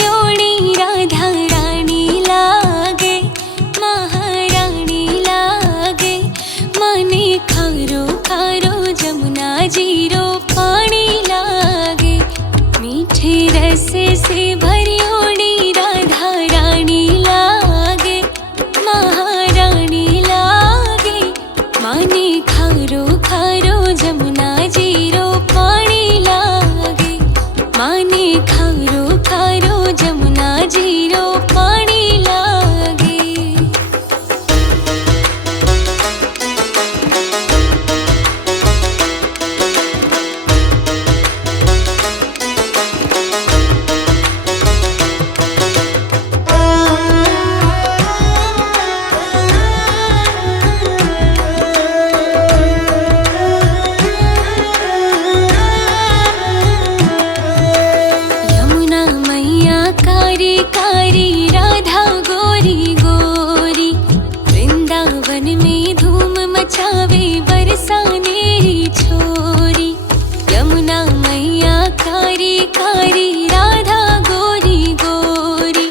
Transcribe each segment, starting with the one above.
भरियोड़ी राधा रानी लागे, महारानी लागे। माने खारो खारो जमुना जीरो पानी लागे। मीठे रस से भरियोड़ी राधा रानी लागे, महारानी लागे। माने खारो खारो जमुना जीरो पानी लागे। माने खारो खारो जमुना जीरो पानी लागे। यमुना मैया कारी कारी राधा गोरी गोरी। वृंदावन में धूम मचावे बरसाने छोरी। यमुना मैया कारी कारी राधा गोरी गोरी।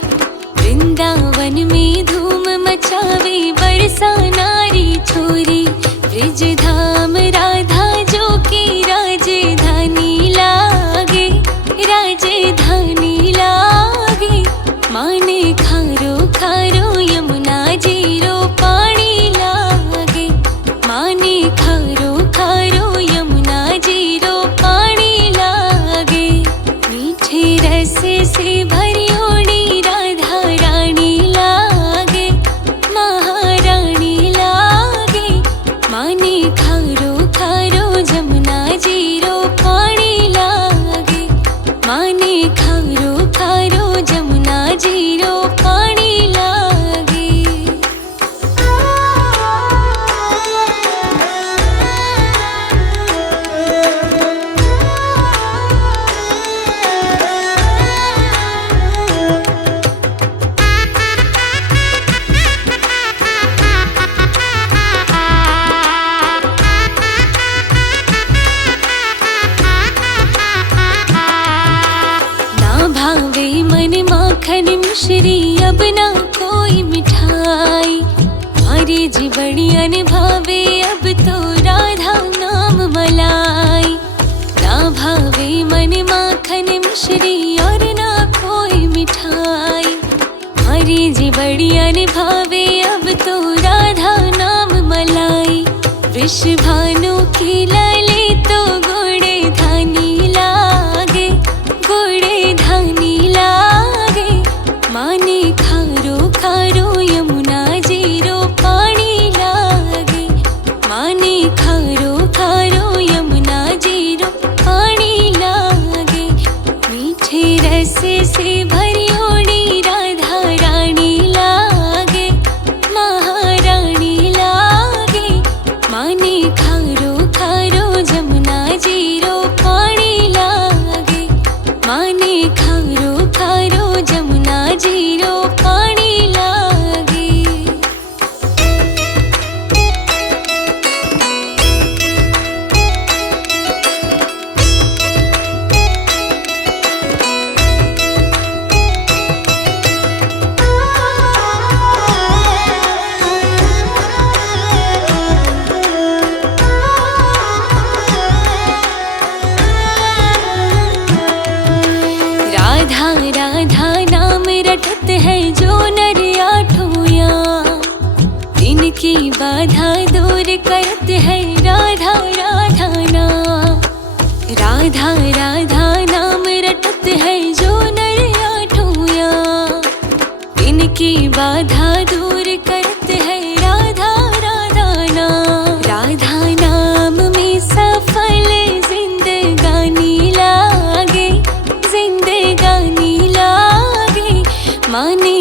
वृंदावन में धूम मचावे बरसानारी छोरी। ब्रिज धाम राधा जो की राजधानी लागे, राजधानी लागे। माने खारो खारो यमुना जीरो पानी लागे। माने खारो खारो यमुना जीरो पानी लागे। मीठे रस से भरियोड़ी राधा रानी लागे, महारानी लागे। माने खारो खारो जमुना जीरो पानी लागे। माने खारो खारो जमुना जीरो पानी लागे। ना भावे मन माखन मिश्री अब ना कोई मिठाई। हमारी जी बढ़िया न भावे अब तो राधा नाम मलाई। ना भावे मन माखन मिश्री और ना कोई मिठाई। हमारी जी बढ़िया न भावे अब तो राधा नाम मलाई। वृषभानु की लाले तो गोड़े धानी लागे, गोड़े धानी लागे। माने खारो खारो यमुना जीरो पानी लागे। माने खारो खारो यमुना जीरो पानी लागे। मीठे रस से भरियोड़ी राधा रानी लागे, महारानी लागे। माने खारो खारो जमुना जीरो पानी लागे। माने खारो खारो जमुना जीरो पानी लागे। राधा राधा नाम रटत है जो नर आठोया। इनकी बाधा दूर करत है राधा राधा नाम। राधा राधा नाम रटत है जो नर आठोया। इनकी बाधा दूर करत है राधा राधा नाम। राधा नाम में सफल जिंदगानी लागे, जिंदगानी लागे। माने